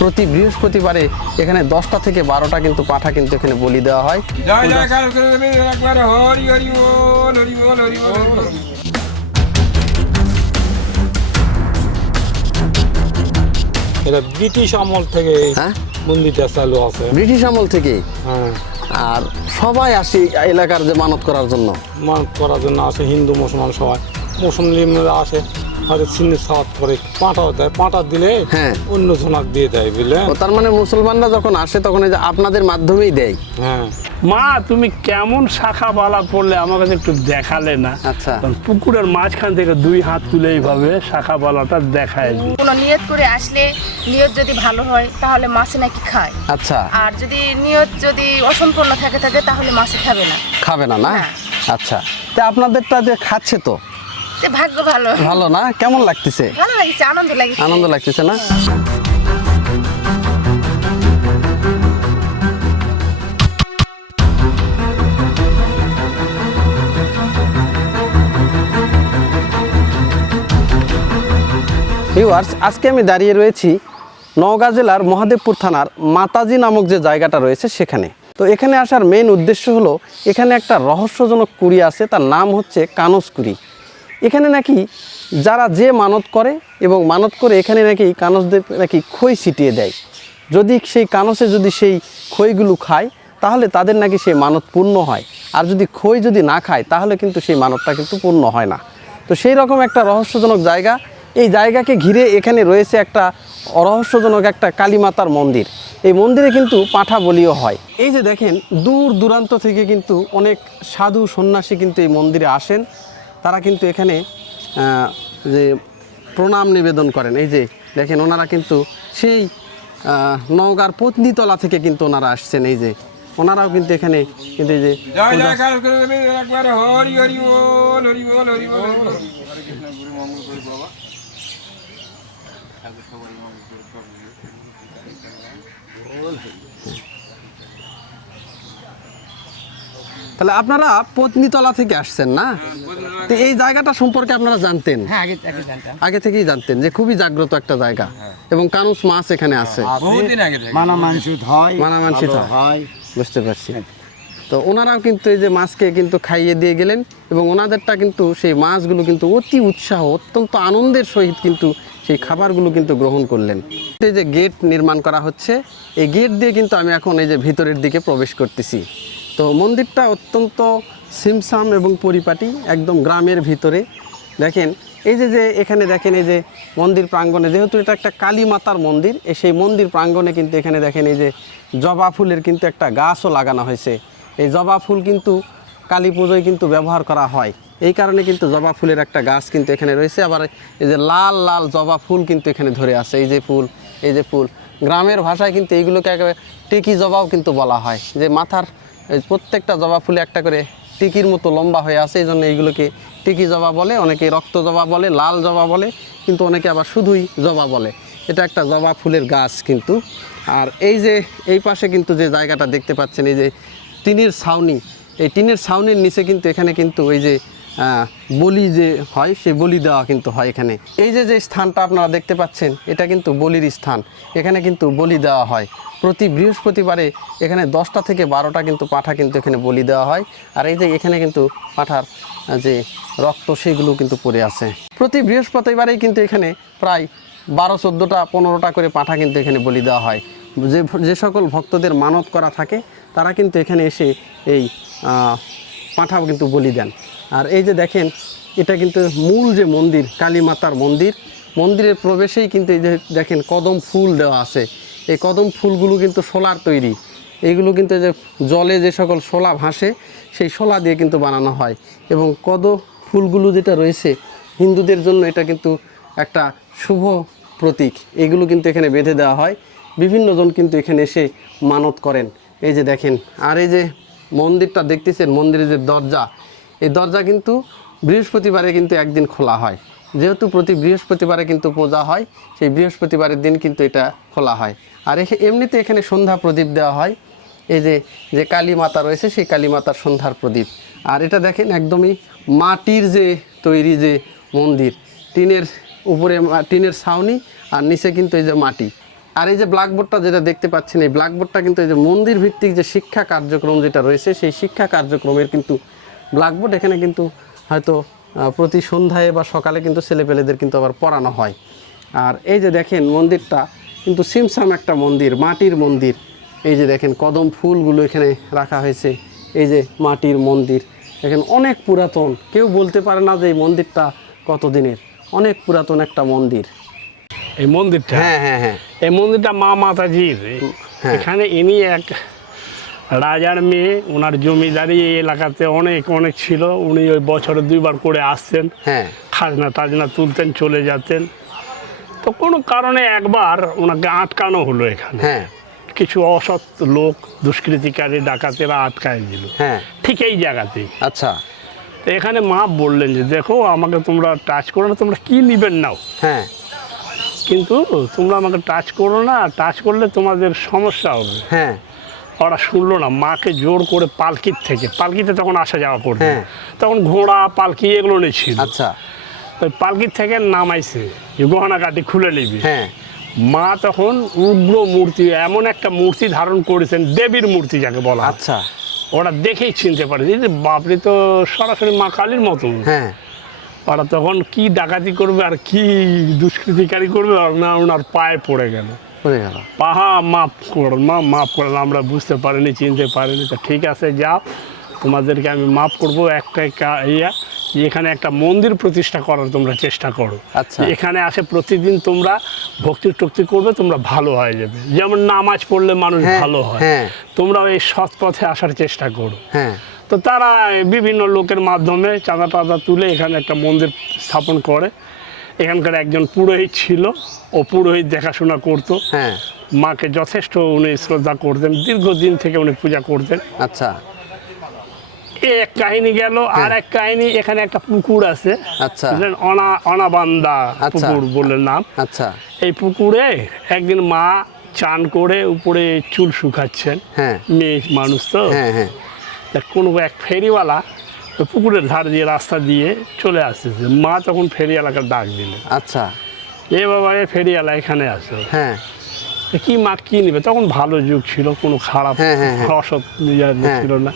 প্রতি বৃহস্পতিবারে এখানে 10টা থেকে 12টা কিন্তু পাঠা কিন্তু এখানে বলি দেওয়া হয়। এটা ব্রিটিশ আমল থেকে হ্যাঁ, মন্দিরটা চালু আছে। ব্রিটিশ আমল থেকে। হ্যাঁ, আর সবাই আসে এলাকার যে মানত করার জন্য। মানত করার জন্য আসে হিন্দু মুসলমান সবাই। মুসলিমরা আসে হয়তো চিনি সাওয়াত করে পাঁটাও দেয়, পাঁটা দিলে হ্যাঁ, অন্য জনাক দিয়ে দেয় বুঝলেন। ও তার মানে মুসলমানরা যখন আসে তখন এই যে আপনাদের মাধ্যমেই দেয়। হ্যাঁ, মা তুমি কেমন শাখা বালা পড়লে আমার কাছে একটু দেখালে না? আচ্ছা, কারণ পুকুরের মাঝখান থেকে 2 হাত তুলে এইভাবে শাখা বালাটা দেখায় দিই। কোনো নিয়ত করে আসলে নিয়ত যদি ভালো হয় তাহলে মাছে নাকি খায়, আচ্ছা, আর যদি নিয়ত যদি অসম্পূর্ণ থাকে তাহলে মাছে খাবে না। খাবে না না? না। আচ্ছা, তা আপনাদেরটা যে খাচ্ছে তো যে ভাগ্য ভালো, ভালো না? কেমন লাগতেছে? ভালো লাগছে, আনন্দ লাগছে। আনন্দ লাগতেছে না? ভিউয়ার্স, আজকে আমি দাঁড়িয়ে রয়েছি নওগাঁ জেলার মহাদেবপুর থানার মাতাজি নামক যে জায়গাটা রয়েছে সেখানে। তো এখানে আসার মেইন উদ্দেশ্য হলো এখানে একটা রহস্যজনক কুড়ি আছে, তার নাম হচ্ছে কানস কুড়ি। এখানে নাকি যারা যে মানত করে এবং মানত করে এখানে নাকি কানসদের নাকি খই ছিটিয়ে দেয়। যদি সেই কানসে যদি সেই খইগুলো খায় তাহলে তাদের নাকি সেই মানত পূর্ণ হয়, আর যদি খই যদি না খায় তাহলে কিন্তু সেই মানতটা কিন্তু পূর্ণ হয় না। তো সেই রকম একটা রহস্যজনক জায়গা, এই জায়গাকে ঘিরে এখানে রয়েছে একটা রহস্যজনক একটা কালীমাতার মন্দির। এই মন্দিরে কিন্তু পাঁঠা বলিও হয়। এই যে দেখেন দূর দূরান্ত থেকে কিন্তু অনেক সাধু সন্ন্যাসী কিন্তু এই মন্দিরে আসেন, তারা কিন্তু এখানে যে প্রণাম নিবেদন করেন। এই যে দেখেন ওনারা কিন্তু সেই নওগাঁর পত্নীতলা থেকে কিন্তু ওনারা আসছেন। এই যে ওনারাও কিন্তু এখানে কিন্তু এই যে তাহলে আপনারা পত্নীতলা থেকে আসছেন না? তো এই জায়গাটা সম্পর্কে আপনারা জানতেন? হ্যাঁ, আগে জানতাম। আগে থেকেই জানতেন যে খুবই জাগ্রত একটা জায়গা এবং কানুস মাছ এখানে আছে, বহুদিন আগে মানা মানসুদ হয়, মানামানসিত ভালো হয়। বুঝতে পারছি। তো ওনারাও কিন্তু এই যে মাছকে কিন্তু খাইয়ে দিয়ে গেলেন এবং ওনাদেরটা কিন্তু সেই মাছগুলো কিন্তু অতি উৎসাহ অত্যন্ত আনন্দের সহিত কিন্তু সেই খাবারগুলো কিন্তু গ্রহণ করলেন। এই যে গেট নির্মাণ করা হচ্ছে, এই গেট দিয়ে কিন্তু আমি এখন এই যে ভিতরের দিকে প্রবেশ করতেছি। তো মন্দিরটা অত্যন্ত সিমসাম এবং পরিপাটি, একদম গ্রামের ভিতরে। দেখেন এই যে এখানে দেখেন এই যে মন্দির প্রাঙ্গণে, যেহেতু এটা একটা কালী মাতার মন্দির, সেই মন্দির প্রাঙ্গণে কিন্তু এখানে দেখেন এই যে জবা ফুলের কিন্তু একটা গাছও লাগানো হয়েছে। এই জবা ফুল কিন্তু কালী পুজোয় কিন্তু ব্যবহার করা হয়, এই কারণে কিন্তু জবা ফুলের একটা গাছ কিন্তু এখানে রয়েছে। আবার এই যে লাল লাল জবা ফুল কিন্তু এখানে ধরে আছে, এই যে ফুল, এই যে ফুল। গ্রামের ভাষায় কিন্তু এইগুলোকে একেবারে টিকি জবাও কিন্তু বলা হয়, যে মাথার প্রত্যেকটা জবা ফুলে একটা করে টিকির মতো লম্বা হয়ে আছে, এই জন্য এইগুলোকে টিকি জবা বলে। অনেকে রক্ত জবা বলে, লাল জবা বলে, কিন্তু অনেকে আবার শুধুই জবা বলে। এটা একটা জবা ফুলের গাছ কিন্তু। আর এই যে এই পাশে কিন্তু যে জায়গাটা দেখতে পাচ্ছেন, এই যে টিনের ছাউনি, এই টিনের ছাউনির নিচে কিন্তু এখানে কিন্তু ওই যে বলি যে হয় সেই বলি দেওয়া কিন্তু হয় এখানে। এই যে স্থানটা আপনারা দেখতে পাচ্ছেন এটা কিন্তু বলির স্থান, এখানে কিন্তু বলি দেওয়া হয়। প্রতি বৃহস্পতিবারে এখানে 10টা থেকে 12টা কিন্তু পাঠা কিন্তু এখানে বলি দেওয়া হয়। আর এই যে এখানে কিন্তু পাঠার যে রক্ত সেগুলো কিন্তু পড়ে আছে। প্রতি বৃহস্পতিবারেই কিন্তু এখানে প্রায় 12-14টা 15টা করে পাঠা কিন্তু এখানে বলি দেওয়া হয়। যে সকল ভক্তদের মানত করা থাকে তারা কিন্তু এখানে এসে এই পাঠা কিন্তু বলি দেন। আর এই যে দেখেন এটা কিন্তু মূল যে মন্দির, কালী মাতার মন্দির, মন্দিরের প্রবেশেই কিন্তু এই যে দেখেন কদম ফুল দেওয়া আছে। এই কদম ফুলগুলো কিন্তু শোলার তৈরি, এইগুলো কিন্তু যে জলে যে সকল শোলা ভাসে সেই শোলা দিয়ে কিন্তু বানানো হয়। এবং কদম ফুলগুলো যেটা রয়েছে হিন্দুদের জন্য এটা কিন্তু একটা শুভ প্রতীক, এগুলো কিন্তু এখানে বেঁধে দেওয়া হয়। বিভিন্ন জন কিন্তু এখানে এসে মানত করেন। এই যে দেখেন, আর এই যে মন্দিরটা দেখতেছেন, মন্দিরের যে দরজা, এই দরজা কিন্তু বৃহস্পতিবারে কিন্তু একদিন খোলা হয়। যেহেতু প্রতি বৃহস্পতিবারে কিন্তু পূজা হয়, সেই বৃহস্পতিবারের দিন কিন্তু এটা খোলা হয়। আর এমনিতে এখানে সন্ধ্যা প্রদীপ দেওয়া হয়। এই যে কালী মাতা রয়েছে সেই কালী মাতার সন্ধ্যার প্রদীপ। আর এটা দেখেন একদমই মাটির যে তৈরি যে মন্দির, টিনের উপরে টিনের ছাউনি আর নিচে কিন্তু এই যে মাটি, আর এই যে ব্ল্যাকবোর্ডটা যেটা দেখতে পাচ্ছেন, এই ব্ল্যাকবোর্ডটা কিন্তু এই যে মন্দির ভিত্তিক যে শিক্ষা কার্যক্রম যেটা রয়েছে, সেই শিক্ষা কার্যক্রমের কিন্তু ব্ল্যাকবোর্ড এখানে কিন্তু হয়তো প্রতি সন্ধ্যায় বা সকালে কিন্তু ছেলেপেলেদের কিন্তু আবার পড়ানো হয়। আর এই যে দেখেন মন্দিরটা কিন্তু সিমসাম একটা মন্দির, মাটির মন্দির। এই যে দেখেন কদম ফুলগুলো এখানে রাখা হয়েছে, এই যে মাটির মন্দির দেখেন অনেক পুরাতন, কেউ বলতে পারে না যে এই মন্দিরটা কত দিনের, অনেক পুরাতন একটা মন্দির। এই মন্দিরটা, হ্যাঁ হ্যাঁ হ্যাঁ এই মন্দিরটা মা মাতাজির। এখানে ইনি এক রাজার মেয়ে, ওনার জমিদারি এই এলাকাতে অনেক অনেক ছিল। উনি ওই বছরে 2 বার করে আসতেন, হ্যাঁ খাজনা টাজনা তুলতেন, চলে যেতেন। তো কোনো কারণে একবার ওনাকে আটকানো হলো এখানে। হ্যাঁ কিছু অসৎ লোক, দুষ্কৃতিকারী ডাকাতেরা আটকায় দিল হ্যাঁ ঠিক এই জায়গাতেই। আচ্ছা তো এখানে মা বললেন যে দেখো আমাকে তোমরা টাচ করো না, তোমরা কি নিবেন নাও, হ্যাঁ কিন্তু তোমরা আমাকে টাচ করো না, টাচ করলে তোমাদের সমস্যা হবে। হ্যাঁ ওরা শুনলো না, মাকে জোর করে পালকিতে তখন আসা যাওয়া করতো, হ্যাঁ। তখন ঘোড়া পালকি এগুলো নিয়ে ছিল। আচ্ছা ওই পালকির থেকে নামাইছে যে গহনা কাটি খুলে নিবি। হ্যাঁ মা তখন উগ্র মূর্তি, এমন একটা মূর্তি ধারণ করেছেন, দেবীর মূর্তি যাকে বলা হয়। আচ্ছা ওরা দেখেই চিনতে পারে যে বাপরে তো সরাসরি মা কালীর মতো। হ্যাঁ ওরা তখন কি ডাকাতি করবে আর কি দুষ্কৃতিকারী করবে, আর না ওনার পায়ে পড়ে গেল, পড়ে গেল। পাহা মাফ করুন মা, মাফ করুন, আমরা বুঝতে পারিনি, চিনতে পারিনি। তো ঠিক আছে যাও, তোমাদেরকে আমি মাফ করবো। এখানে একটা মন্দির প্রতিষ্ঠা করার তোমরা চেষ্টা করো। আচ্ছা। এখানে আসে প্রতিদিন তোমরা ভক্তি টক্তি করবে, তোমরা ভালো হয়ে যাবে। যেমন নামাজ পড়লে মানুষ হ্যাঁ, ভালো হয়, হ্যাঁ। তোমরা এই সৎ পথে আসার চেষ্টা করো। হ্যাঁ তো তারা বিভিন্ন লোকের মাধ্যমে চাঁদা টাদা তুলে এখানে একটা মন্দির স্থাপন করে। এখানকার একজন পুরোহিত ছিল, ও পুরোহিত দেখাশোনা করতো। হ্যাঁ মাকে যথেষ্ট উনি শ্রদ্ধা করতেন, দীর্ঘদিন থেকে উনি পূজা করতেন। আচ্ছা এক কাহিনী গেল। আর এক কাহিনী, এখানে একটা পুকুর আছে, আচ্ছা। বুঝলেন, অনাবান্দা আচ্ছা। পুকুর বললেন নাম। আচ্ছা এই পুকুরে একদিন মা চান করে উপরে চুল শুকাচ্ছেন, হ্যাঁ মেয়ে মানুষ তো। হ্যাঁ হ্যাঁ তা কোনো এক ফেরিওয়ালা ওই পুকুরের ধার দিয়ে রাস্তা দিয়ে চলে আসতেছে। মা তখন ফেরিওয়ালাকে ডাক দিলেন, আচ্ছা এ বাবা এ ফেরিওয়ালা এখানে আসো। হ্যাঁ তো কি মা কি নেবে, তখন ভালো যুগ ছিল, কোনো খারাপ হ্যাঁ, হ্যাঁ, হ্যাঁ। অসৎ ইয়ে হ্যাঁ। ছিল না।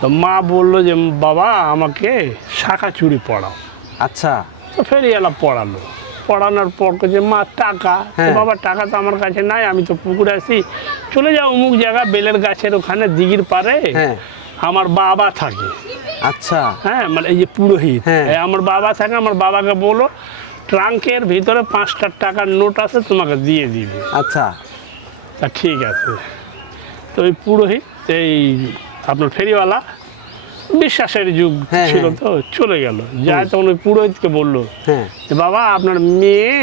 তো মা বললো যে বাবা আমাকে শাঁখা চুড়ি পড়াও। আচ্ছা তো ফেরিওয়ালা পড়ালো, পড়ানোর পর যে মা টাকা, তো হ্যাঁ। বাবা টাকা তো আমার কাছে নাই, আমি তো পুকুরে আছি, চলে যাও অমুক জায়গা বেলের গাছের ওখানে দিঘির পারে, হ্যাঁ। আমার বাবা থাকে। আচ্ছা হ্যাঁ মানে এই যে পুরোহিত, হ্যাঁ। আমার বাবা থাকে, আমার বাবাকে বলো ট্রাঙ্কের ভিতরে 5টা টাকার নোট আছে, তোমাকে দিয়ে দিবে। আচ্ছা তা ঠিক আছে। তো ওই পুরোহিত, এই আপনার ফেরিওয়ালা, বিশ্বাসের যুগ হ্যাঁ, ছিল হ্যাঁ। তো, চলে গেল। যায় তখন ওই পুরোহিতকে বললো হ্যাঁ যে বাবা আপনার মেয়ে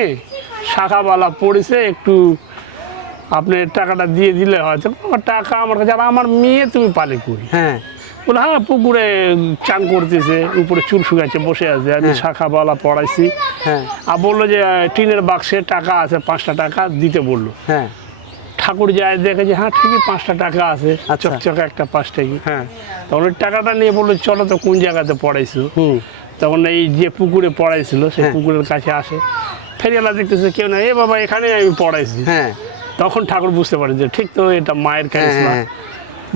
শাখাবালা পড়েছে, একটু আপনি টাকাটা দিয়ে দিলে হয়তো। বাবা টাকা আমার কাছে, আর আমার মেয়ে তুমি পালে করি। হ্যাঁ বলে হ্যাঁ পুকুরে চান করতেছে, উপরে চুল শুকাচ্ছে, বসে আছে, আমি হ্যাঁ। শাখাবালা পড়াইছি। হ্যাঁ আর বললো যে টিনের বাক্সে টাকা আছে, 5টা টাকা দিতে বললো। হ্যাঁ ঠাকুর যায় দেখে যে হ্যাঁ ঠিকই 5টা টাকা আছে, আচ্ছা। চকচকে একটা 5 টাকা। হ্যাঁ তখন ওই টাকাটা নিয়ে বললো চলো তো কোন জায়গাতে পড়াইছো। হুম তখন এই যে পুকুরে পড়াইছিল সেই হ্যাঁ। পুকুরের কাছে আসে, ফেরিওয়ালা দেখতেছে কেউ না, এ বাবা এখানে আমি পড়াইছি। হ্যাঁ তখন ঠাকুর বুঝতে পারে যে ঠিক তো এটা মায়ের কারিশমা। হ্যাঁ।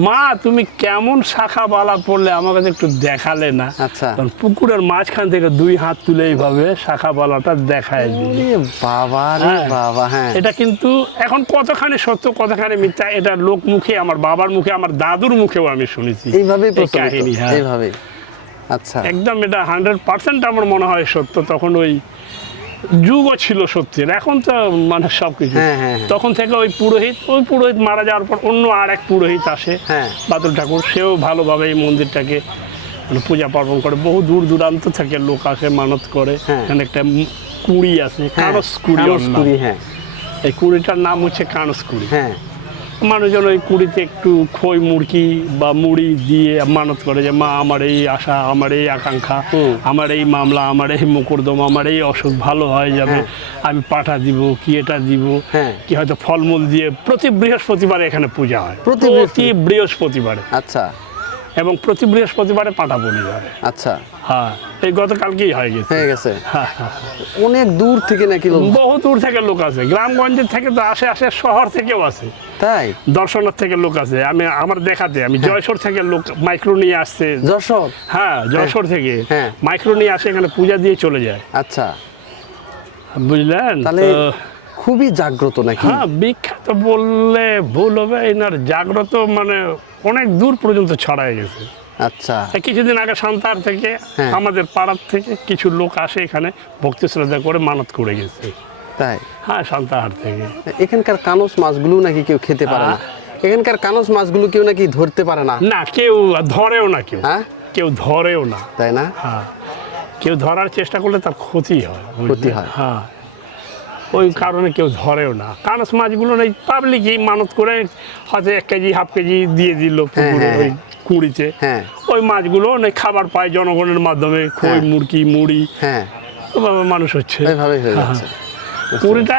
মা তুমি কেমন শাখাবালা পড়লে আমার কাছে একটু দেখালে না। আচ্ছা। তখন পুকুরের মাঝখান থেকে 2 হাত তুলে এইভাবে শাখাবালাটা দেখায় দিল। ওরে বাবা রে হ্যাঁ। বাবা। হ্যাঁ এটা কিন্তু এখন কতখানি সত্য কতখানি মিথ্যা, এটা লোক মুখে, আমার বাবার মুখে, আমার দাদুর মুখেও আমি শুনেছি এইভাবেই এই প্রচলিত, কাহিনী। হ্যাঁ এইভাবেই। আচ্ছা একদম এটা 100% আমার মনে হয় সত্য। তখন ওই যুগও ছিল সত্যের, এখন তো মানে সব কিছু। হ্যাঁ, হ্যাঁ, হ্যাঁ। তখন থেকে ওই পুরোহিত মারা যাওয়ার পর অন্য আর এক পুরোহিত আসে, হ্যাঁ। বাদল ঠাকুর, সেও ভালোভাবে এই মন্দিরটাকে মানে পূজা পার্বণ করে। বহু দূর দূরান্ত থেকে লোক আসে, মানত করে। হ্যাঁ। এখানে একটা কুড়ি আছে, কানস কুড়ি ওর নাম। কুড়ি। হ্যাঁ এই কুড়িটার নাম হচ্ছে কানস কুড়ি। হ্যাঁ মানুষজন ওই কুড়িতে একটু খই মুরকি বা মুড়ি দিয়ে মানত করে যে মা আমার এই আশা, আমার এই আকাঙ্ক্ষা, হুম। আমার এই মামলা, আমার এই মোকদ্দমা, আমার এই অসুখ ভালো হয়ে যাবে, আমি পাঠা দিব, কি এটা দিব, হ্যাঁ। কি হয়তো ফলমূল দিয়ে। প্রতি বৃহস্পতিবারে এখানে পূজা হয়, প্রতি প্রতি বৃহস্পতিবারে। আচ্ছা এবং প্রতি বৃহস্পতিবারে পাঁটা বলি হয়। আচ্ছা, হ্যাঁ, এই গতকালকেই হয়ে গেছে। হয়ে গেছে। হ্যাঁ, হ্যাঁ। অনেক দূর থেকে নাকি লোক? বহু দূর থেকে লোক আছে, গ্রামগঞ্জের থেকে তো আসে, শহর থেকেও আছে, তাই? দর্শনার্থী থেকে লোক আছে। আমার দেখাতে আমি যশোর থেকে লোক মাইক্রো নিয়ে আসছে। যশোর? হ্যাঁ, যশোর থেকে হ্যাঁ। মাইক্রো নিয়ে আসে, এখানে পূজা দিয়ে চলে যায়। আচ্ছা, বুঝলেন? তাহলে তো খুবই জাগ্রত নাকি? হ্যাঁ, বিখ্যাত বললে ভুল হবে, এনার জাগ্রত মানে অনেক দূর পর্যন্ত ছড়ায় গেছে। আচ্ছা, এই কিছুদিন আগে সান্তাহার থেকে হ্যাঁ। আমাদের পাড়ার থেকে কিছু লোক আসে এখানে ভক্তি শ্রদ্ধা করে মানত করে গেছে। তাই? হ্যাঁ, সান্তাহার থেকে। এখানকার কানস মাছগুলো নাকি কেউ খেতে পারে না? এখানকার কানস মাছগুলো কেউ নাকি ধরতে পারে না? না, কেউ ধরেও না, হ্যাঁ, কেউ ধরেও না। তাই না? হ্যাঁ, কেউ ধরার চেষ্টা করলে তার ক্ষতি হয়, বুঝলেন? ক্ষতি হয়। হ্যাঁ, ওই কারণে কেউ ধরেও না। কানস মাছগুলো এই পাবলিকই মানত করে হয়তো 1 কেজি 1/2 কেজি দিয়ে দিল পুকুরে, হ্যাঁ, ওই কুড়িতে। হ্যাঁ, ওই মাছগুলো অনেক খাবার পায় জনগণের মাধ্যমে, খই, হ্যাঁ। মুরগি, মুড়ি, হ্যাঁ, ওভাবে মানুষ হচ্ছে। এইভাবেই হয়ে হ্যাঁ, যাচ্ছে। পুরীটা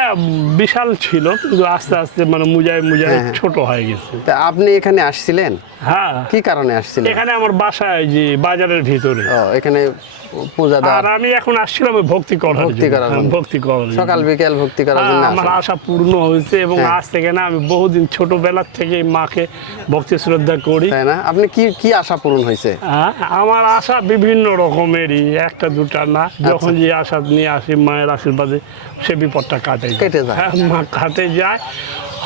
বিশাল ছিল, কিন্তু আস্তে আস্তে মানে মুজায় হ্যাঁ, হ্যাঁ। ছোট হয়ে গেছে। তা আপনি এখানে আসছিলেন হ্যাঁ, কি কারণে আসছিলেন? এখানে আমার বাসায় যে বাজারের ভিতরে। ও, এখানে পূজা আর দেওয়া, আমি এখন আসছিলাম ওই ভক্তি করার ভক্তি জন্য। করার হ্যাঁ, জন্য। ভক্তি করার জন্য। সকাল বিকেল ভক্তি করার জন্য আমার আসেন। আশা পূর্ণ হয়েছে এবং হ্যাঁ। আজ থেকে না, আমি বহুদিন ছোটবেলার থেকে মাকে ভক্তি শ্রদ্ধা করি। তাই না? আপনি কি কি আশা পূরণ হয়েছে? হ্যাঁ, আমার আশা বিভিন্ন রকমেরই, একটা দুটা না। যখন যে আশা নিয়ে আসি মায়ের আশীর্বাদে সে বিপদটা কেটে যায়। হ্যাঁ, মা কাটে যায়।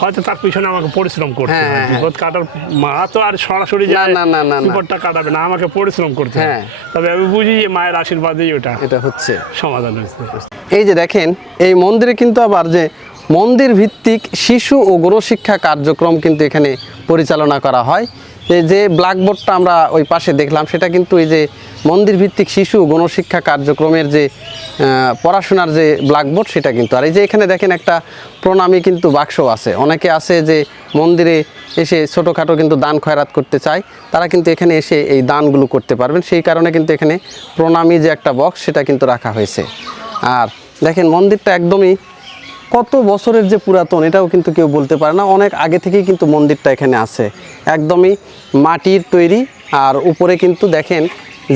হয়তো তার পিছনে আমাকে পরিশ্রম করতে হ্যাঁ, হয়। হ্যাঁ, বিপদ কাটার, মা তো আর সরাসরি না, যায় না, না, না, না। বিপদটা কাটাবে না, আমাকে পরিশ্রম করতে হয়। হ্যাঁ। তবে আমি বুঝি যে মায়ের আশীর্বাদেই ওটা এটা হচ্ছে। সমাধান হয়েছে। এই যে দেখেন, এই মন্দিরে কিন্তু আবার যে মন্দির ভিত্তিক শিশু ও গণশিক্ষা কার্যক্রম কিন্তু এখানে পরিচালনা করা হয়। এই যে ব্ল্যাকবোর্ডটা আমরা ওই পাশে দেখলাম, সেটা কিন্তু এই যে মন্দির ভিত্তিক শিশু ও গণশিক্ষা কার্যক্রমের যে পড়াশোনার যে ব্ল্যাকবোর্ড, সেটা কিন্তু। আর এই যে এখানে দেখেন একটা প্রণামী কিন্তু বাক্স আছে। অনেকে আছে যে মন্দিরে এসে ছোটোখাটো কিন্তু দান খয়রাত করতে চায়, তারা কিন্তু এখানে এসে এই দানগুলো করতে পারবেন। সেই কারণে কিন্তু এখানে প্রণামী যে একটা বক্স, সেটা কিন্তু রাখা হয়েছে। আর দেখেন মন্দিরটা একদমই কত বছরের যে পুরাতন, এটাও কিন্তু কেউ বলতে পারে না। অনেক আগে থেকেই কিন্তু মন্দিরটা এখানে আছে, একদমই মাটির তৈরি। আর উপরে কিন্তু দেখেন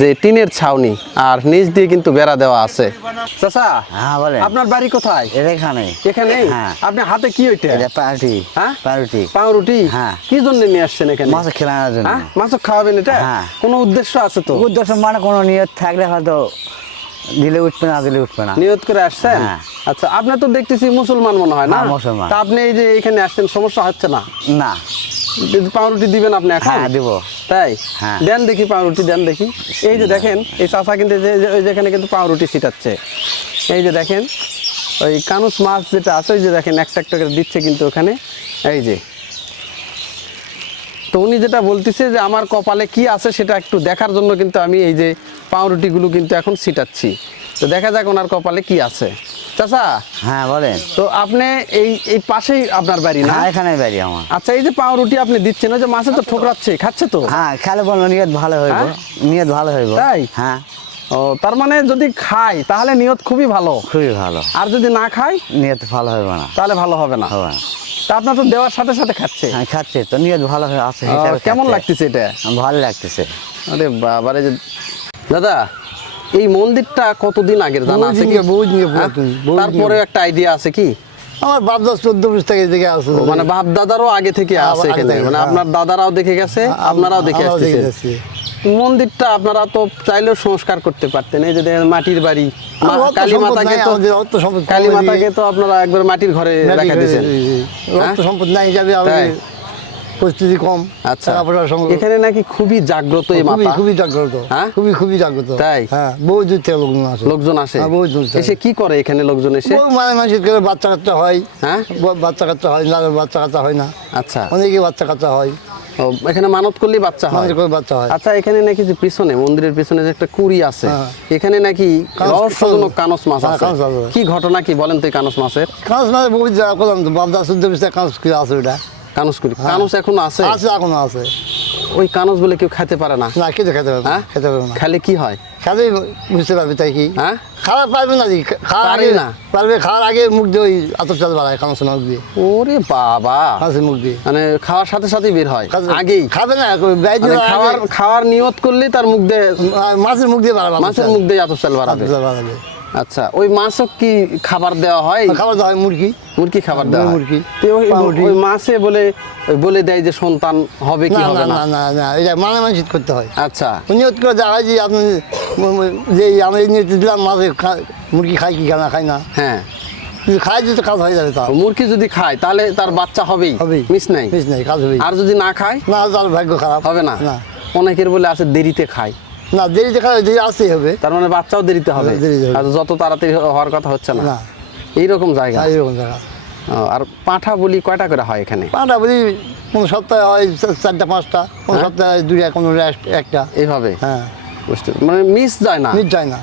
যে টিনের ছাউনি, আর নিচ দিয়ে কিন্তু বেড়া দেওয়া আছে। চাচা, হ্যাঁ বলেন। আপনার বাড়ি কোথায়? এটা এখানে এখানে? হ্যাঁ। আপনি হাতে কি ওইটা? এটা পাউরুটি। হ্যাঁ? পাউরুটি। পাউরুটি? হ্যাঁ। কি জন্য নিয়ে আসছেন এখানে? মাছ খেলানোর জন্য। হ্যাঁ, মাছ খাওয়াবেন এটা? হ্যাঁ। কোনো উদ্দেশ্য আছে তো? উদ্দেশ্য মানে কোনো নিয়ত থাকলে হয়তো দিলে উঠবে না, দিলে উঠবে না। নিয়ত করে আসছেন? হ্যাঁ। আচ্ছা, আপনার তো দেখতেছি মুসলমান মনে হয় না? হ্যাঁ, মুসলমান। তা আপনি এই যে এখানে আসছেন, সমস্যা হচ্ছে না? না। পাউরুটি দিবেন আপনি এখন? হ্যাঁ, দিব। তাই? হ্যাঁ। দেন দেখি পাউরুটি, দেন দেখি। এই যে দেখেন, এই চাচা কিন্তু ওই যেখানে কিন্তু পাউরুটি ছিটাচ্ছে। এই যে দেখেন ওই কানুস মাছ যেটা আছে, ওই যে দেখেন একটা একটা করে দিচ্ছে কিন্তু ওখানে। এই যে, তো উনি যেটা বলতেছে যে আমার কপালে কি আছে সেটা একটু দেখার জন্য কিন্তু আমি এই যে পাউরুটিগুলো কিন্তু এখন ছিটাচ্ছি। তো দেখা যাক ওনার কপালে কি আছে। চাচা, হ্যাঁ বলেন। তো আপনি এই পাশেই আপনার বাড়ি না? হ্যাঁ, এখানে বাড়ি আমার। আচ্ছা, এই যে পাউরুটি আপনি দিচ্ছেন, ওই যে মাছে তো ঠোকরাচ্ছে, খাচ্ছে তো? হ্যাঁ, খেলে বললো নিয়ত ভালো হইব। হ্যাঁ? নিয়ত ভালো হইব। তাই? হ্যাঁ, ও, তার মানে যদি খায় তাহলে নিয়ত খুবই ভালো, খুবই ভালো। আর যদি না খায় নিয়ত ভালো হইব না, তাহলে ভালো হবে না। হবে না। তা আপনার তো দেওয়ার সাথে সাথে খাচ্ছে। হ্যাঁ, খাচ্ছে তো, নিয়ত ভালো হয়ে আছে ও, হিসাবে কেমন খাচ্ছে। লাগতেছে এটা? ভালো লাগতেছে। আরে বাবারে যে দাদা, এই মন্দিরটা কতদিন আগের জানা আছে কি? বহু দিন হ্যাঁ? তারপরে একটা আইডিয়া আছে কি? আমার বাপ 14 থেকে থেকে আছে। ও, মানে বাপ দাদারও আগে থেকে হ্যাঁ, আছে আগে এখানে, থেকে, মানে হ্যাঁ। আপনার দাদারাও দেখে গেছে, আপনারাও দেখে আমরাও দেখে আসতেছেন। যাচ্ছি। মন্দিরটা আপনারা তো চাইলেও সংস্কার করতে পারতেন। এই যে দেখেন মাটির বাড়ি, আর অত কালী সম্পদ মাতাকে নাই, তো আমাদের অত সম্পদ কম কালী এদিকে। মাতাকে তো আপনারা একবার মাটির ঘরে রাখা দিয়েছেন। অত সম্পদ নাই হিসাবে তাই? আমাদের পরিস্থিতি কম। আচ্ছা, টাকা পয়সার সম্পদ এখানে নাকি খুবই জাগ্রত এই খুবই মাতা, খুবই জাগ্রত। হ্যাঁ? খুবই জাগ্রত। তাই? হ্যাঁ, বহু দূর থেকে লোকজন আসে। লোকজন আসে? হ্যাঁ, বহু দূর থেকে। এসে কি করে এখানে লোকজন এসে? বহু মানুষের করে বাচ্চা কাচ্চা হয়। হ্যাঁ? বাচ্চা কাচ্চা হয় না, বাচ্চা কাচ্চা হয় না। আচ্ছা, অনেকে বাচ্চা কাচ্চা হয়, ও, এখানে মানত করলেই বাচ্চা হয়? মানুষের করে বাচ্চা হয়। আচ্ছা, এখানে নাকি যে পিছনে মন্দিরের পিছনে যে একটা কুড়ি আছে, হ্যাঁ। এখানে নাকি কানস- রহস্যজনক কানস মাছ হ্যাঁ, আছে। কানস আছে। কি ঘটনা কি বলেন তো এই কানস মাছের? কাঁচ মানে বহু জায়গা করলাম তো, বাপ 14 কাঁচ আছে ওটা। কানস কুড়ি, কানস এখন আছে? আছে, এখনো আছে। ও, ওই কানস বলে কেউ খেতে পারে না? না খেতে খেতে পারবে না, হ্যাঁ? খেতে পারবে না। খেলে কি হয়? খালি বুঝতে পারবে তাই কি, হ্যাঁ, খাওয়া পারবে না জি, খাওয়ার পারে আগে না। পারবে, খাওয়ার আগে মুখ দিয়ে ওই আতপ চাল বাড়ায় কানসে মুখ দিয়ে, ওরে বাবা, কানসে মুখ দিয়ে মানে খাওয়ার সাথে সাথেই বের হয় খাবে- আগেই? খাবে না, বাইরে মানে দিয়ে খাওয়ার আগে খাওয়ার নিয়ত করলেই তার মুখ দিয়ে, মাছের মুখ দিয়ে বাড়াবে, মাছের মুখ দিয়ে আতপ চাল বাড়াবে। আতপ চাল বাড়াবে। আচ্ছা, ওই মাছও কি খাবার দেওয়া হয়? খাবার দেওয়া হয় মুরগি, মুরগি খাবার দেওয়া হয়? মুরগি, তো পাউরুটি। ওই মাছে বলে দেয় যে সন্তান হবে কি না হবে না না? না না না, এটা মানে মানসিক করতে হয়। আচ্ছা, নিয়ত করে দেখা হয় যে আপনি যে আমি এই নিয়ত দিলাম মাছে মুরগি খাই কি না খাই না, হ্যাঁ, যদি খাই যদি কাজ হয়ে যাবে, তার মুরগি যদি খায় তাহলে তার বাচ্চা হবেই, হবেই, মিস নাই। মিস নাই, কাজ হবেই। আর যদি না খায় না তার ভাগ্য খারাপ হবে না। না অনেকের বলে আছে দেরিতে খায়, না, দেরিতে খাই, দেরি আসতেই হবে। তার মানে বাচ্চাও দেরিতে হবে, দেরিতে হবে। আর যত তাড়াতাড়ি হওয়ার কথা হচ্ছে না, না, এইরকম জায়গা। এরকম জায়গা। আর পাঁঠা বলি কয়টা করে হয় এখানে? পাঁটা বলি কোনো সপ্তাহে হয় 4টা 5টা, কোনো হ্যাঁ? সপ্তাহে 2টা, কোনো একটা। এইভাবে হ্যাঁ, বুঝতে, মানে মিস যায় না। মিট যায় না,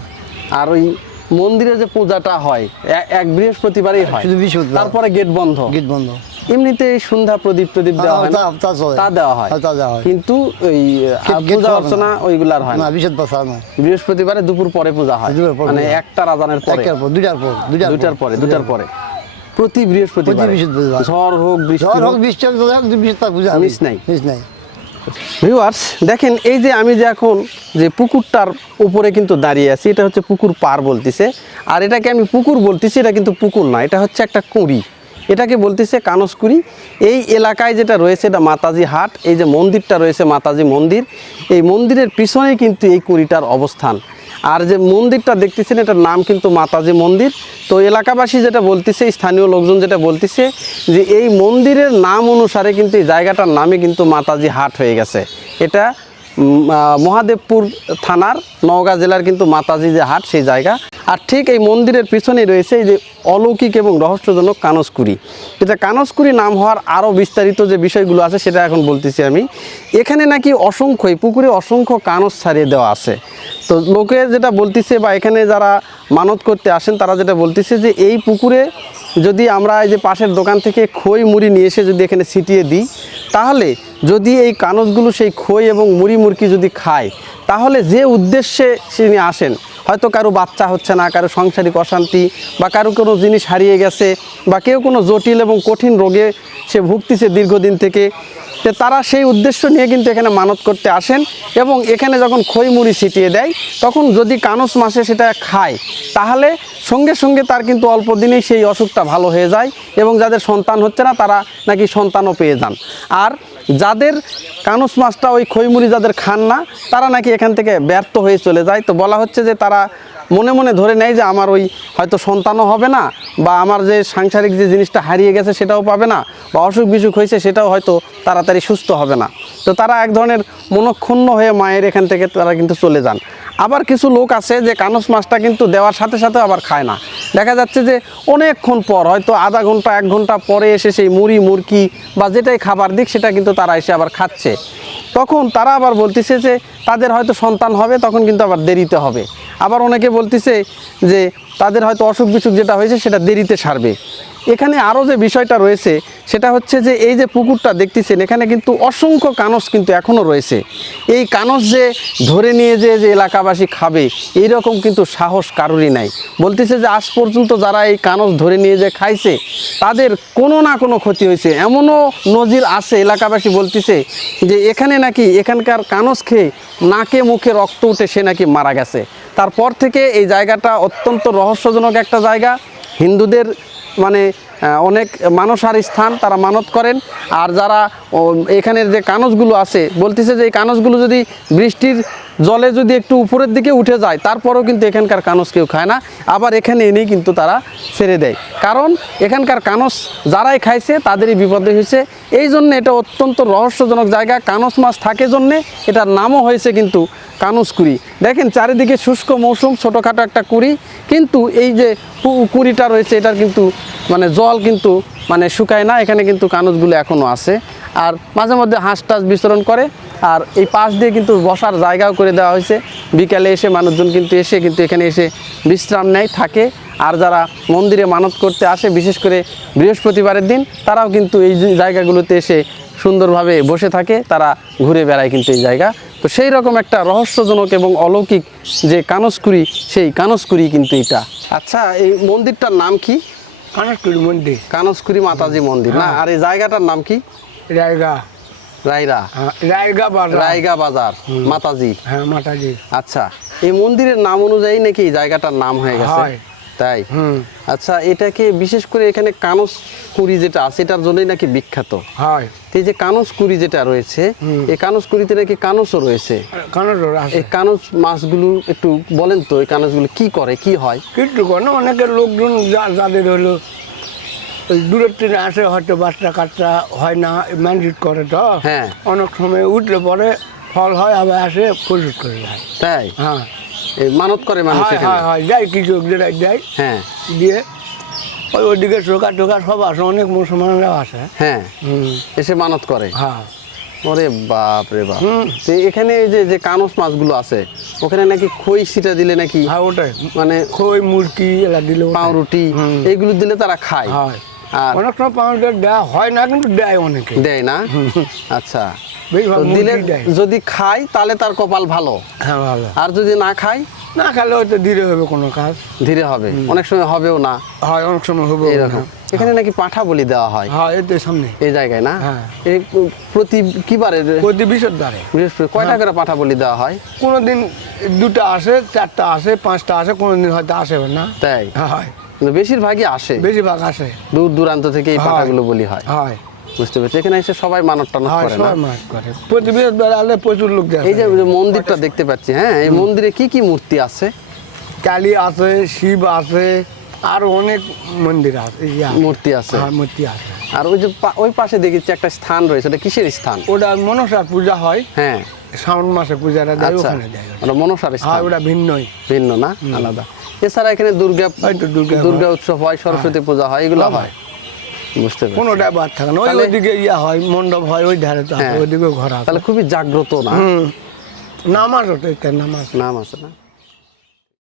আর ওই মন্দিরে যে পূজাটা হয় এক বৃহস্পতিবারই হয়, শুধু বৃহস্পতিবার। তারপরে গেট বন্ধ। গীত বন্ধ। এমনিতে এই সন্ধ্যা প্রদীপ দেওয়া হয় না? তা চলে। তা দেওয়া হয়, তা দেওয়া হয়। কিন্তু ওই গেট পূজা খোলা অর্চনা না। ওইগুলার হয় না, না। বিশেষ বাসা না, বৃহস্পতিবারে দুপুর পরে পূজা হয়, দুপুরের পর মানে পূজা। একটা আজানের পরে, 1টার পর 2টার পর, 2টার পরে প্রতি বৃহস্পতিবার, বৃহস্পতিবার। ঝড় হোক বৃষ্টি ঝড় হোক হোক, বৃষ্টি হোক, হোক বৃহস্পতিবার পূজা হবে। মিস নাই। মিস নাই। ভিউয়ার্স দেখেন, এই যে আমি যে এখন যে পুকুরটার উপরে কিন্তু দাঁড়িয়ে আছি, এটা হচ্ছে পুকুর পার বলতেছে। আর এটাকে আমি পুকুর বলতেছি, এটা কিন্তু পুকুর না, এটা হচ্ছে একটা কুঁড়ি, এটাকে বলতেছে কানসকুড়ি। এই এলাকায় যেটা রয়েছে এটা মাতাজি হাট, এই যে মন্দিরটা রয়েছে মাতাজি মন্দির, এই মন্দিরের পিছনেই কিন্তু এই কুঁড়িটার অবস্থান। আর যে মন্দিরটা দেখতেছেন এটার নাম কিন্তু মাতাজি মন্দির। তো এলাকাবাসী যেটা বলতেছে, স্থানীয় লোকজন যেটা বলতেছে, যে এই মন্দিরের নাম অনুসারে কিন্তু এই জায়গাটার নামে কিন্তু মাতাজি হাট হয়ে গেছে। এটা মহাদেবপুর থানার নওগাঁ জেলার কিন্তু মাতাজি যে হাট, সেই জায়গা। আর ঠিক এই মন্দিরের পিছনেই রয়েছে এই যে অলৌকিক এবং রহস্যজনক কানসকুড়ি। এটা কানসকুড়ি নাম হওয়ার আরও বিস্তারিত যে বিষয়গুলো আছে সেটা এখন বলতেছি আমি। এখানে নাকি অসংখ্য, এই পুকুরে অসংখ্য কানস ছাড়িয়ে দেওয়া আছে। তো লোকে যেটা বলতেছে, বা এখানে যারা মানত করতে আসেন তারা যেটা বলতেছে, যে এই পুকুরে যদি আমরা এই যে পাশের দোকান থেকে খই মুড়ি নিয়ে এসে যদি এখানে ছিটিয়ে দিই, তাহলে যদি এই কানসগুলো সেই খই এবং মুড়ি মুরকি যদি খায়, তাহলে যে উদ্দেশ্যে তিনি আসেন, হয়তো কারো বাচ্চা হচ্ছে না, কারো সাংসারিক অশান্তি, বা কারো কোনো জিনিস হারিয়ে গেছে, বা কেউ কোনো জটিল এবং কঠিন রোগে সে ভুগতেছে দীর্ঘদিন থেকে, তো তারা সেই উদ্দেশ্য নিয়ে কিন্তু এখানে মানত করতে আসেন। এবং এখানে যখন খই মুড়ি ছিটিয়ে দেয়, তখন যদি কানস মাসে সেটা খায়, তাহলে সঙ্গে সঙ্গে তার কিন্তু অল্প দিনেই সেই অসুখটা ভালো হয়ে যায়, এবং যাদের সন্তান হচ্ছে না তারা নাকি সন্তানও পেয়ে যান। আর যাদের কানস মাছটা ওই খইমুড়ি যাদের খান না, তারা নাকি এখান থেকে ব্যর্থ হয়ে চলে যায়। তো বলা হচ্ছে যে তারা মনে মনে ধরে নেয় যে আমার ওই হয়তো সন্তানও হবে না, বা আমার যে সাংসারিক যে জিনিসটা হারিয়ে গেছে সেটাও পাবে না, বা অসুখ বিসুখ হয়েছে সেটাও হয়তো তাড়াতাড়ি সুস্থ হবে না। তো তারা এক ধরনের মনক্ষুণ্ণ হয়ে মায়ের এখান থেকে তারা কিন্তু চলে যান। আবার কিছু লোক আছে যে কানস মাছটা কিন্তু দেওয়ার সাথে সাথে আবার খায় না। দেখা যাচ্ছে যে অনেকক্ষণ পর, হয়তো আধা ঘন্টা 1 ঘন্টা পরে এসে সেই মুড়ি মুরকি বা যেটাই খাবার দিক সেটা কিন্তু তারা এসে আবার খাচ্ছে। তখন তারা আবার বলতেছে যে তাদের হয়তো সন্তান হবে, তখন কিন্তু আবার দেরিতে হবে। আবার অনেকে বলতেছে যে তাদের হয়তো অসুখ বিসুখ যেটা হয়েছে সেটা দেরিতে সারবে। এখানে আরও যে বিষয়টা রয়েছে সেটা হচ্ছে যে এই যে পুকুরটা দেখতেছেন, এখানে কিন্তু অসংখ্য কানস কিন্তু এখনও রয়েছে। এই কানস যে ধরে নিয়ে যে এলাকাবাসী খাবে, এইরকম কিন্তু সাহস কারোরই নাই। বলতেছে যে আজ পর্যন্ত যারা এই কানস ধরে নিয়ে যে খাইছে, তাদের কোনো না কোনো ক্ষতি হয়েছে। এমনও নজির আছে, এলাকাবাসী বলতেছে যে এখানে নাকি এখানকার কানস খেয়ে নাকে মুখে রক্ত উঠে সে নাকি মারা গেছে। তারপর থেকে এই জায়গাটা অত্যন্ত রহস্যজনক একটা জায়গা। হিন্দুদের মানে অনেক মানসার স্থান, তারা মানত করেন। আর যারা এখানের যে কানসগুলো আছে, বলতেছে যে এই কানসগুলো যদি বৃষ্টির জলে যদি একটু উপরের দিকে উঠে যায়, তারপরেও কিন্তু এখানকার কানস কেউ খায় না, আবার এখানে এনেই কিন্তু তারা ছেড়ে দেয়। কারণ এখানকার কানস যারাই খাইছে তাদেরই বিপদে হয়েছে। এই জন্য এটা অত্যন্ত রহস্যজনক জায়গা। কানস মাছ থাকে জন্যে এটার নামও হয়েছে কিন্তু কানসকুড়ি। দেখেন চারিদিকে শুষ্ক মৌসুম, ছোটোখাটো একটা কুড়ি, কিন্তু এই যে কুড়িটা রয়েছে এটার কিন্তু মানে জল কিন্তু মানে শুকায় না। এখানে কিন্তু কানসগুলো এখনও আছে। আর মাঝে মধ্যে হাঁস টাস বিচরণ করে। আর এই পাশ দিয়ে কিন্তু বসার জায়গাও করে দেওয়া হয়েছে। বিকালে এসে মানুষজন কিন্তু এসে কিন্তু এখানে এসে বিশ্রাম নেয়, থাকে। আর যারা মন্দিরে মানত করতে আসে বিশেষ করে বৃহস্পতিবারের দিন, তারাও কিন্তু এই যে জায়গাগুলোতে এসে সুন্দরভাবে বসে থাকে, তারা ঘুরে বেড়ায় কিন্তু এই জায়গা। তো সেই রকম একটা রহস্যজনক এবং অলৌকিক যে কানসকুড়ি, সেই কানসকুড়ি কিন্তু এটা। আচ্ছা, এই মন্দিরটার নাম কি? কানসকুড়ি মন্দির, কানসকুড়ি মাতাজি মন্দির না? আর এই জায়গাটার নাম কি? রায়গা, রায়রা, রায়গা বাজার, রায়গা বাজার মাতাজি। হ্যাঁ মাতাজি। আচ্ছা, এই মন্দিরের নাম অনুযায়ী নাকি এই জায়গাটার নাম হয়ে গেছে? হয়। তাই? হুম, আচ্ছা, এটাকে বিশেষ করে এখানে কানসকুড়ি যেটা আছে এটার জন্যই নাকি বিখ্যাত। হয়। তো এই যে কানসকুড়ি যেটা রয়েছে, এই কানসকুড়িতে নাকি কানসও রয়েছে। কানসর আছে। এই কানস মাছগুলো একটু বলেন তো, এই কানসগুলো কি করে, কি হয়? কিন্তু কোনো অনেকের লোকজন যাদের হলো ওই দূরের ট্রেনে আসে, হয়তো বাচ্চা কাচ্চা হয় না, ম্যানজিট করে তো হ্যাঁ। অনেক সময় উঠলে পরে ফল হয়, আবার আসে পরিশোধ করে যায়। তাই? হ্যাঁ, এই মানত করে মানুষ হয় এখানে? হয় হয়, যায় কিছু যেটাই যায় হ্যাঁ দিয়ে ওইদিকে চোখা টোকা সব আসে, অনেক মুসলমানরাও আসে। হ্যাঁ, হুম, এসে মানত করে। হ্যাঁ। ওরে বাপ রে বাপ। হুম। তো এখানে এই যে কানস মাছগুলো আছে, ওখানে নাকি খই সিটা দিলে নাকি হ্যাঁ ওটাই, মানে খই মুরগি এলা দিলে ওটাই। পাউরুটি হুম। এইগুলো দিলে তারা খায়। হয়। আর অনেক সময় পাউরুটি দেওয়া হয় না, কিন্তু দেয় অনেকে। দেয় না? আচ্ছা, বেশিরভাগ তো দিলে মুরগি দেয়। যদি খায় তাহলে তার কপাল ভালো, হ্যাঁ ভালো। আর যদি না খায় না খেলে হয়তো ধীরে হবে কোনো কাজ। ধীরে হবে, অনেক সময় হবেও না। হয়, অনেক সময় হবে এইরকম এখানে নাকি পাঠা বলি দেওয়া হয় হ্যাঁ, এই তো সামনে এই জায়গায় না? হ্যাঁ। এই প্রতি কি বারে? প্রতি বিশের দ্বারে বৃহস্পতি কয় টাকা করে পাঠা বলি দেওয়া হয়? কোনো দিন 2টা আসে, 4টা আসে, 5টা আসে, কোনো দিন হয়তো আসে না। তাই? হয়, কিন্তু বেশিরভাগই আসে, বেশিরভাগ আসে। দূর দূরান্ত থেকে এই হয়। পাঠাগুলো বলি হয়। হয় বুঝতে পেরেছি। এখানে এসে সবাই মানত টানত হয়, করে না? সবাই মাছ করে। প্রতি বিশের দ্বারে আলে প্রচুর লোক যায়। এই যে মন্দিরটা দেখতে পাচ্ছি, হ্যাঁ, এই মন্দিরে কি কি মূর্তি আছে? কালী আছে, শিব আছে, আরো অনেক মন্দির আছে, মূর্তি আছে। হ্যাঁ, মূর্তি আছে। আর ওই যে ওই পাশে দেখেছি একটা স্থান রয়েছে, ওটা কিসের স্থান? ওটা মনসার পূজা হয়, হ্যাঁ, শ্রাবণ মাসে পূজাটা দেয়, আচ্ছা, ওখানে দেয়। ওটা মনসার হ্যাঁ, স্থান। ওটা ভিন্নই। ভিন্ন না, আলাদা। এছাড়া এখানে দুর্গা হয়তো দুর্গা দুর্গা উৎসব হয়, সরস্বতী পূজা হয়, এগুলো হয়। বুঝতে পেরেছি। কোনোটাই বাদ থাকে না। তাহলে- ওইদিকে হয়, মণ্ডপ হয়, ওই ধারে তো আছে, হ্যাঁ। ওইদিকেও ঘর আছে। তাহলে খুবই জাগ্রত না? হুম, নামাজ ওটা, নামাজ। নাম আছে না?